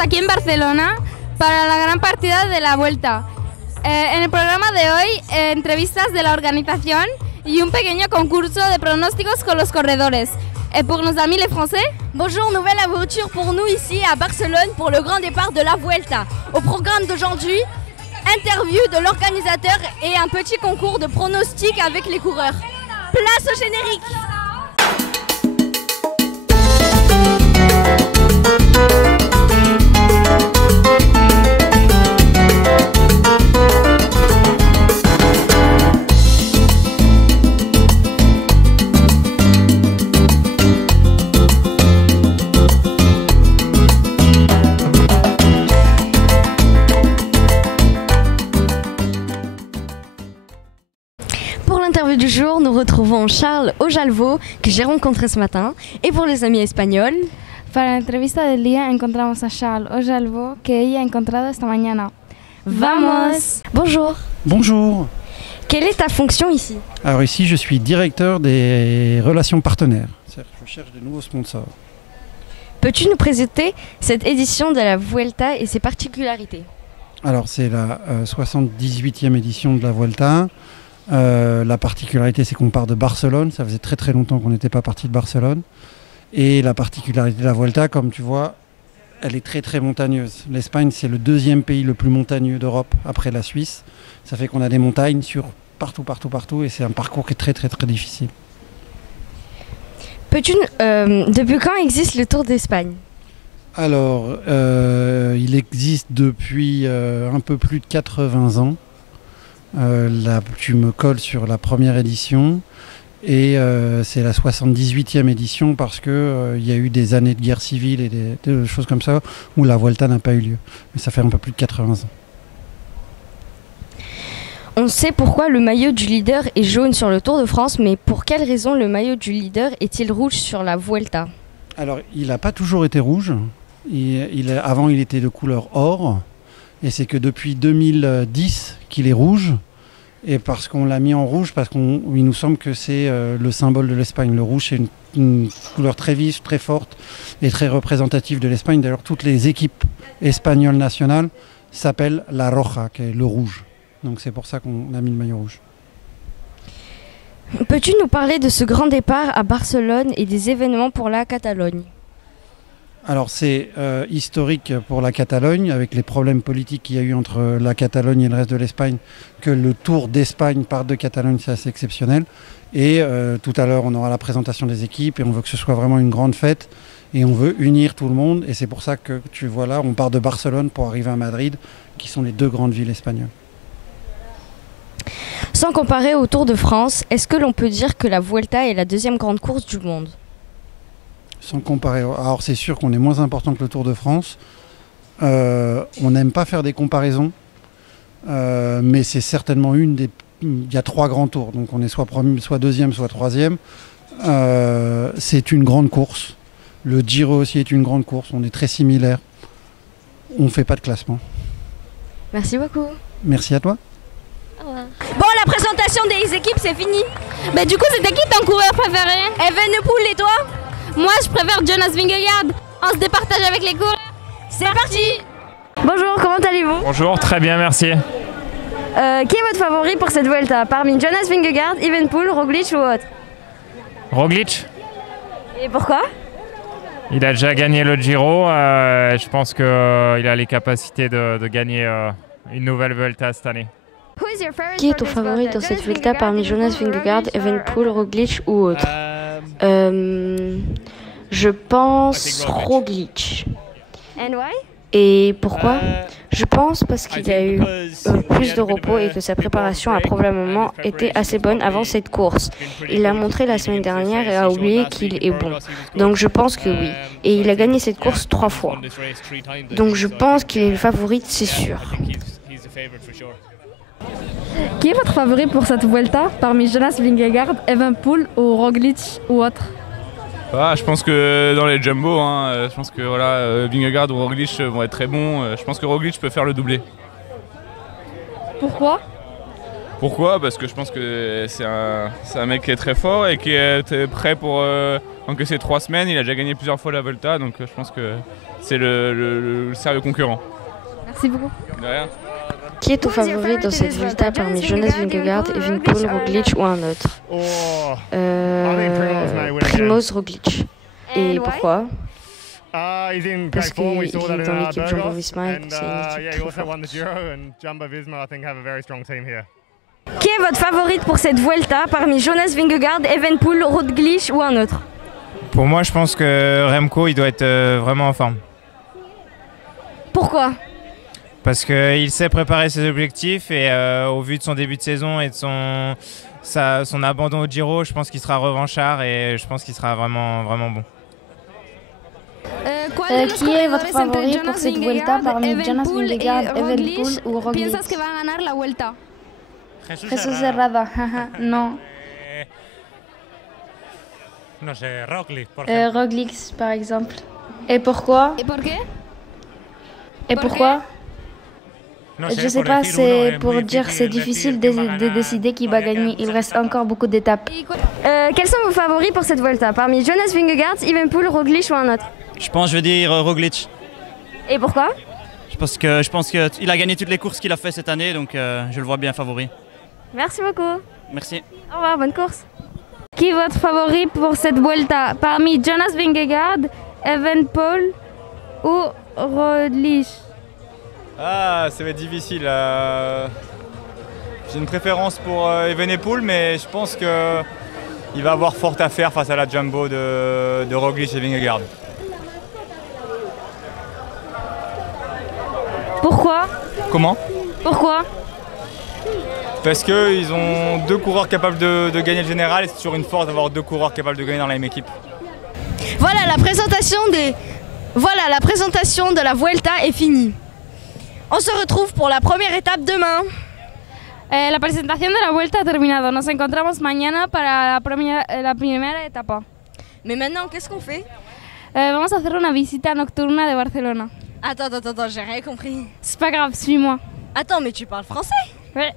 aquí en Barcelona para la gran partida de la Vuelta. En el programa de hoy, entrevistas de la organización y un pequeño concurso de pronósticos con los corredores. Et pour nos amis les Français, bonjour, nouvelle aventure pour nous ici à Barcelone pour le grand départ de la Vuelta. Au programme d'aujourd'hui, interview de l'organisateur et un petit concours de pronostics avec les coureurs. Place au générique. Du jour, nous retrouvons Charles Ojalvo, que j'ai rencontré ce matin, et pour les amis espagnols. Para la entrevista del día encontramos a Charles Ojalvo, que ella ha encontrado esta mañana. Vamos! Bonjour! Bonjour! Quelle est ta fonction ici? Alors ici, je suis directeur des relations partenaires. C'est-à-dire que je cherche de nouveaux sponsors. Peux-tu nous présenter cette édition de la Vuelta et ses particularités? Alors c'est la 78e édition de la Vuelta. La particularité, c'est qu'on part de Barcelone. Ça faisait très très longtemps qu'on n'était pas parti de Barcelone. Et la particularité de la Vuelta, comme tu vois, elle est très très montagneuse. L'Espagne, c'est le deuxième pays le plus montagneux d'Europe après la Suisse. Ça fait qu'on a des montagnes sur partout. Et c'est un parcours qui est très très très difficile. Depuis quand existe le Tour d'Espagne? Alors, il existe depuis un peu plus de 80 ans. Là, tu me colles sur la première édition et c'est la 78e édition parce que il y a eu des années de guerre civile et des choses comme ça où la Vuelta n'a pas eu lieu. Mais ça fait un peu plus de 80 ans. On sait pourquoi le maillot du leader est jaune sur le Tour de France, mais pour quelle raison le maillot du leader est-il rouge sur la Vuelta? Alors, il n'a pas toujours été rouge. Avant, il était de couleur or. Et c'est que depuis 2010 qu'il est rouge, et parce qu'on l'a mis en rouge, parce qu'il nous semble que c'est le symbole de l'Espagne. Le rouge, c'est une couleur très vive, très forte et très représentative de l'Espagne. D'ailleurs, toutes les équipes espagnoles nationales s'appellent la roja, qui est le rouge. Donc c'est pour ça qu'on a mis le maillot rouge. Peux-tu nous parler de ce grand départ à Barcelone et des événements pour la Catalogne? Alors c'est historique pour la Catalogne, avec les problèmes politiques qu'il y a eu entre la Catalogne et le reste de l'Espagne, que le Tour d'Espagne parte de Catalogne, c'est assez exceptionnel. Et tout à l'heure, on aura la présentation des équipes et on veut que ce soit vraiment une grande fête. Et on veut unir tout le monde. Et c'est pour ça que tu vois là, on part de Barcelone pour arriver à Madrid, qui sont les deux grandes villes espagnoles. Sans comparer au Tour de France, est-ce que l'on peut dire que la Vuelta est la deuxième grande course du monde? Sans comparer. Alors c'est sûr qu'on est moins important que le Tour de France. On n'aime pas faire des comparaisons, mais c'est certainement une des... Il y a 3 grands tours, donc on est soit premier, soit deuxième, soit troisième. C'est une grande course. Le Giro aussi est une grande course, on est très similaires. On ne fait pas de classement. Merci beaucoup. Merci à toi. Bon, la présentation des équipes, c'est fini. Mais du coup, c'était qui ton coureur préféré? Evenepoel, et toi? Moi, je préfère Jonas Vingegaard. On se départage avec les coureurs. C'est parti. Bonjour, comment allez-vous? Bonjour, très bien, merci. Qui est votre favori pour cette Vuelta? Parmi Jonas Vingegaard, Evenepoel, Roglic ou autre? Roglic. Et pourquoi? Il a déjà gagné le Giro. Je pense qu'il a les capacités de gagner une nouvelle Vuelta cette année. Qui est ton favori dans cette Vuelta parmi Jonas Vingegaard, Evenepoel, Roglic ou autre? Je pense Roglic. Et pourquoi? Je pense parce qu'il a eu plus de repos et que sa préparation a probablement été assez bonne avant cette course. Il l'a montré la semaine dernière et a oublié qu'il est bon. Donc je pense que oui. Et il a gagné cette course 3 fois. Donc je pense qu'il est le favori, c'est sûr. Qui est votre favori pour cette Vuelta parmi Jonas Vingegaard, Evenepoel ou Roglic ou autre? Je pense que dans les jumbo, je pense que Vingegaard ou Roglic vont être très bons. Je pense que Roglic peut faire le doublé. Pourquoi? Pourquoi? Parce que je pense que c'est un mec qui est très fort et qui est prêt pour encaisser 3 semaines. Il a déjà gagné plusieurs fois la Volta, donc je pense que c'est le sérieux concurrent. Merci beaucoup. De rien. Qui est ton favori dans cette Vuelta parmi Jonas Vingegaard, Evenepoel, Roglic ou un autre? Primoz Roglic. Et pourquoi? Parce qu'il est dans l'équipe Jumbo-Visma et que c'est une équipe très forte. Qui est votre favorite pour cette Vuelta parmi Jonas Vingegaard, Evenepoel, Roglic ou un autre? Pour moi, je pense que Remco, il doit être vraiment en forme. Pourquoi? Parce qu'il sait préparer ses objectifs et au vu de son début de saison et de son abandon au Giro, je pense qu'il sera revanchard et je pense qu'il sera vraiment bon. Qui est votre favori pour cette Vuelta parmi Jonas Vingegaard, Evenepoel ou Roglic? ¿Piensas que va a ganar la Vuelta? Jesús Herrada. Non. No sé, Roglic, por ejemplo. Roglic, par exemple. Et pourquoi? ¿Y por qué? Et pourquoi? Je sais pas, c'est pour dire c'est difficile de décider qui va gagner. Il reste encore beaucoup d'étapes. Quels sont vos favoris pour cette Vuelta parmi Jonas Vingegaard, Evenepoel, Roglic ou un autre? Je vais dire Roglic. Et pourquoi? Je pense qu'il a gagné toutes les courses qu'il a fait cette année, donc je le vois bien favori. Merci beaucoup. Merci. Au revoir, bonne course. Qui est votre favori pour cette Vuelta parmi Jonas Vingegaard, Evenepoel ou Roglic? Ah, ça va être difficile. J'ai une préférence pour Evenepoel, mais je pense qu'il va avoir fort à faire face à la Jumbo de Roglic et Vingegaard. Pourquoi? Comment? Pourquoi? Parce qu'ils ont 2 coureurs capables de gagner le général et c'est toujours une force d'avoir 2 coureurs capables de gagner dans la même équipe. Voilà, la présentation de la Vuelta est finie. On se retrouve pour la première étape demain. La presentación de la Vuelta ha terminado. Nos encontramos mañana para la primera etapa. Mais maintenant, qu'est-ce qu'on fait? Vamos a hacer una visita nocturna de Barcelona. Attends, j'ai rien compris. C'est pas grave, suis-moi. Attends, mais tu parles français? Ouais.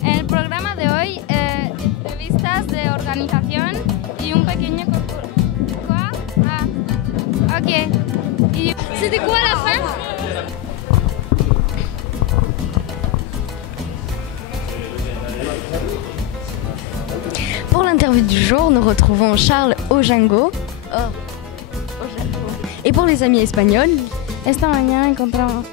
En el programa de hoy, entrevistas de organización y un pequeño concurso. ¿Quoi? Ah, ok. C'était quoi la fin? Pour l'interview du jour, nous retrouvons Charles Ojango. Et pour les amis espagnols, Esta mañana encontramos...